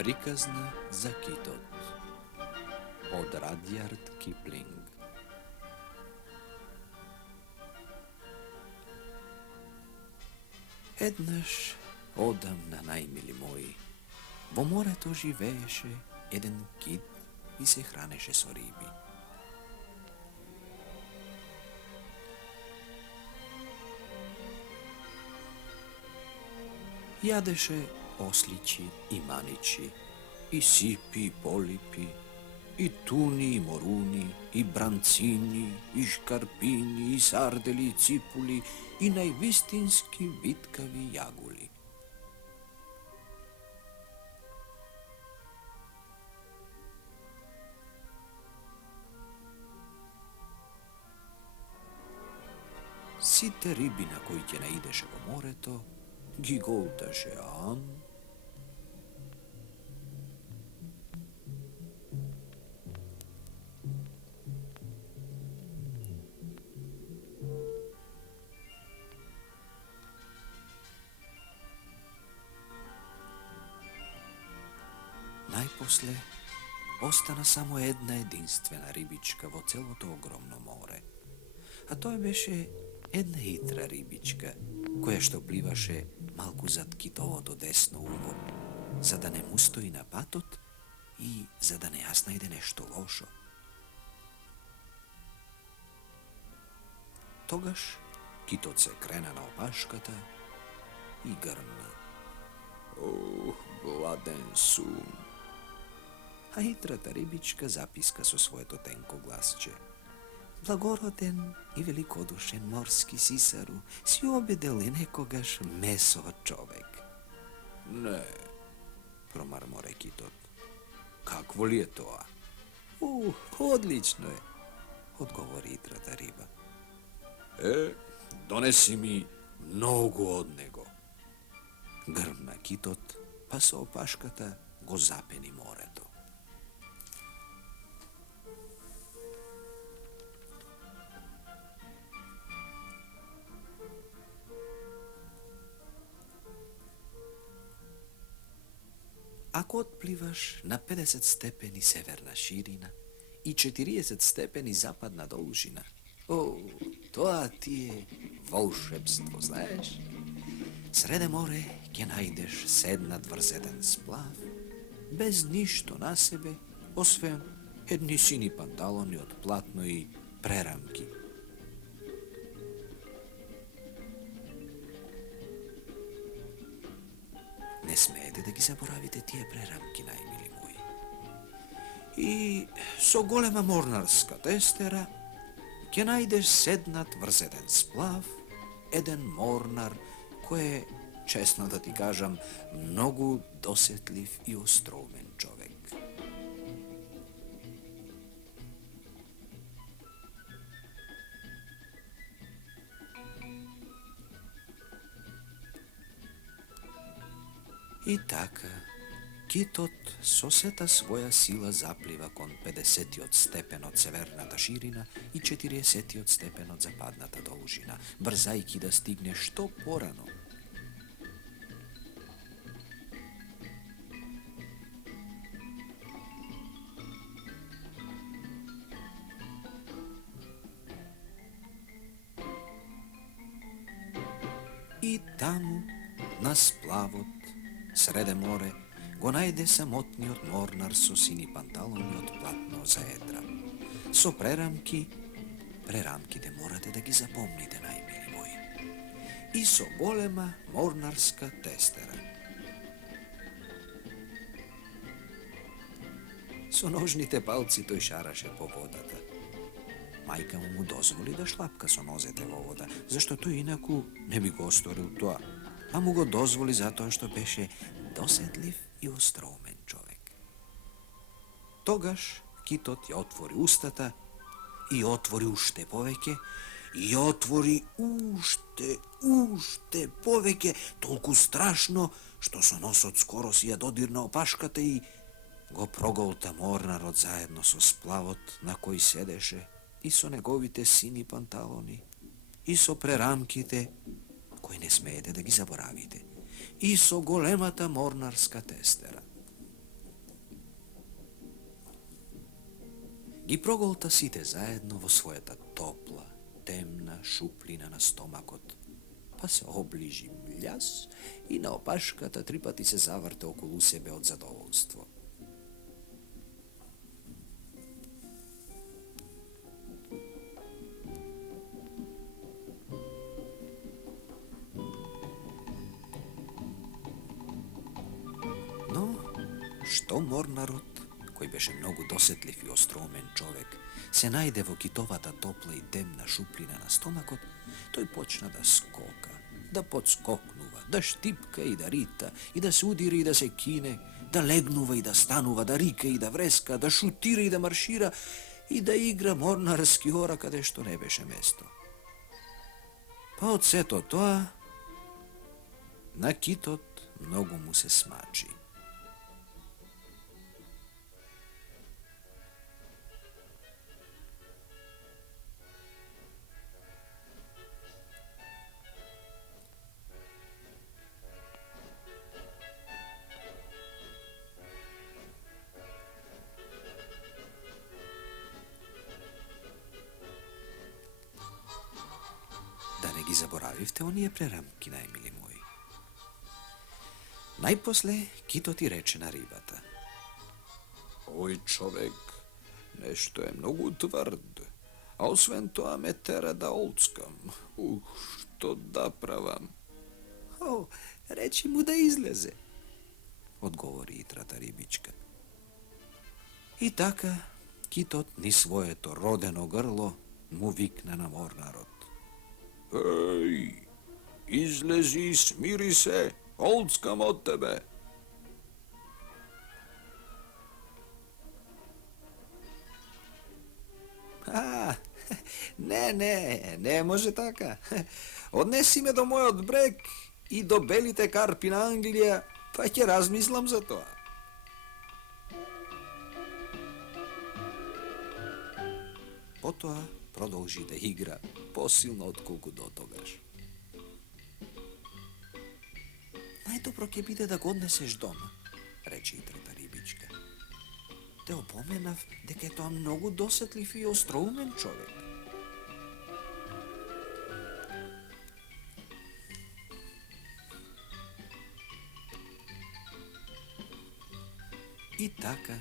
Prikazna za kitot od Rudyard Kipling. Ednaš odamna, najmili moji, vo more to živeše jeden kit i se hraneše so ribi. Jadeše oslići i manići, i sipi i polipi, i tuni i moruni, i brancini, i škarpini, i sardeli, i cipuli, i najvistinski vitkavi jaguli. Site ribi na koji će naideše po moreto, gigoltaše am, najposle ostana samo jedna jedinstvena ribička vo celo to ogromno more. A to je beše jedna hitra ribička, koja što plivaše malku zad kitovo do desno uvo, za da ne mu stoji na patot i za da ne jasna ide nešto lošo. Togaš kitot se krena na opaškata i grma. Gladen sum. A hitrata ribička zapiska so svoje to tenko glasče. Blagoroden i velikodušen morski sisaru, si obedeli nekogaš meso čovek. Ne, promarmore kitot. Kakvo li je to, a? Odlično je, odgovori hitrata riba. Donesi mi mnogo od nego. Grmna kitot, pa se opaškata go zapeni moreto. Ako otplivaš na 50 stepeni severna širina i 40 stepeni zapadna dolužina, to ti je volšebstvo, znaš? Srede more gdje najdeš sednat vrzeden splav, bez ništo na sebe, osvem jedni sini pantaloni od platno i preramki. Ne smijete da gi zaboravite tije preramki, najmili moji. I so golema mornarska testera, gdje najdeš sednat vrzeden splav, eden mornar koje, čestno da ti kažem, mnogo dosetljiv i ostromen čovek. I taka, kitot soseta svoja sila zapliva kon 50 od stepen od severnata širina i 40 od stepen od zapadnata dolužina, brzajki da stigne što porano. I tamo, na splavot, srede more, go najde samotni od mornar so sini pantaloni od platno zaedra. So preramki de morate da gi zapomnite, najmili moji. I so golema mornarska testera. So nožnite palci toj šaraše po vodata. Majka mu dozvoli da šlapka so nozete vo voda, zašto to inaku ne bi go storil to, a mu go dozvoli zato što beše dosedljiv i ostromen čovek. Togaš kitot je otvori ustata i otvori ušte poveke i otvori ušte poveke toliko strašno što so nosot skoro sija dodirna opaškata i go progolta mornar od zajedno so splavot na koji sedeše i so negovite sini pantaloni i so preramkite koji ne smijete da gi zaboravite. I so golemata mornarska testera. Ги проголта сите заедно во својата топла, темна шуплина на стомакот, па се оближи мљас и на опашката 3 пати се заврте околу себе од задоволство. Но, што Морнарот, кој беше многу досетлив и остроумен човек, се најде во китовата топла и темна шуплина на стомакот, тој почна да скока, да подскокнува, да штипка и да рита, и да се удири и да се кине, да легнува и да станува, да рика и да вреска, да шутира и да маршира, и да игра морнарски ора каде што не беше место. Па од сето тоа, на китот многу му се смачи. Да не ги заборавивте оние прерамки, најмили мои. Најпосле китот и рече на рибата: Ој човек, нешто е многу тврд, а освен тоа ме тера да олцкам. Што да правам? О, речи му да излезе, одговори итрата рибичка. И така, китот ни своето родено грло му викна на Морнарот: Еј, излези и смири се, олцкам од тебе. А, не може така. Однеси ме до мојот брег и до белите карпи на Англија, па ќе размислам за тоа. Потоа продолжи да игра посилно отколку до тогаш. Најдобро ќе биде да го однесеш дома, рече итрата рибичка. Те опоменав дека е тоа многу досетлив и остроумен човек. И така,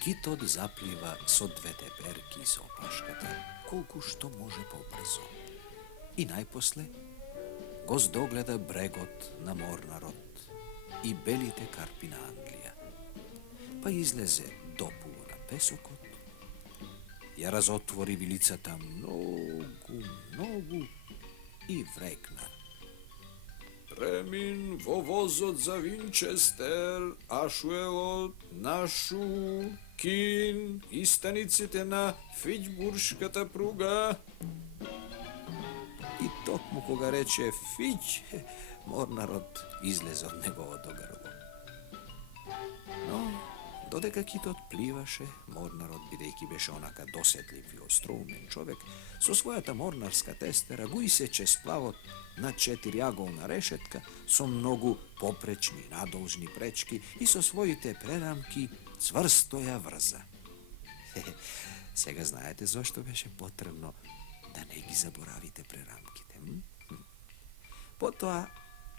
китот заплива со двете перки со опашката, колку што може побрзо. И најпосле го здогледа брегот на Морнарот и белите карпи на Англија. Па излезе дополу на песокот, ја разотвори вилицата многу и врекна: Премин во возот за Винчестер, Ашуелот, Нашу, Кин и станиците на Фиќбуршката пруга. И токму кога рече Фиќ, Морнарот излезе од неговото грло. Но, додека китот пливаше, Морнарот, бидејќи беше онака досетлив и остроумен човек, со својата морнарска тестера го исече сплавот на 4-аголна решетка со многу попречни и надолжни пречки и со своите прерамки цврсто ја врза. Сега знаете зошто беше потребно да не ги заборавите прерамките. Потоа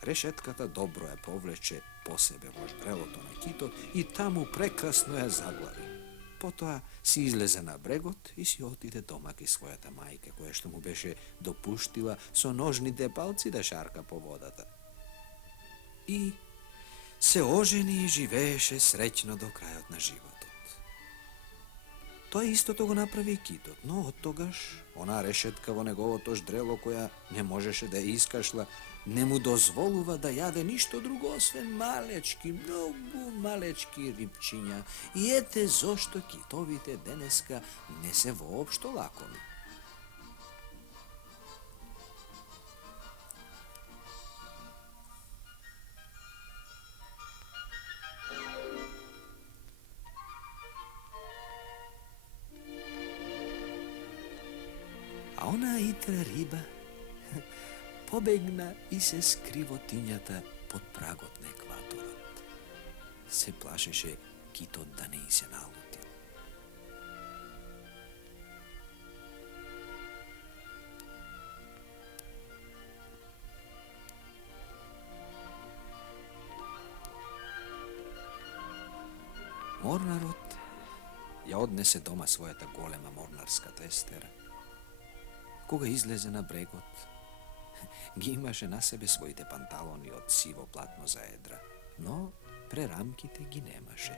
решетката добро ја повлече по себе во ждрелото на китот и таму прекрасно ја заглави. Потоа си излезе на брегот и си отиде дома кај својата мајка, која што му беше допуштила со ножните палци да шарка по водата. И се ожени и живееше среќно до крајот на животот. Тоа истото го направи и китот, но од тогаш она решетка во неговото ждрело која не можеше да ја искашла, не му дозволува да јаде ништо друго освен малечки, многу малечки рибчиња. И ете зошто китовите денеска не се воопшто лакоми. А она итра риба побегна и се скри во тињата под прагот на екваторот. Се плашеше китот да не и се налути. Mornarot ja odnese doma svoja ta golema mornarska testera. Koga izleze na bregot, gi imaše na sebe svojite pantaloni od sivo platno zaedra, no pre ramkite gi nemaše.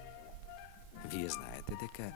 Vi je znajete deka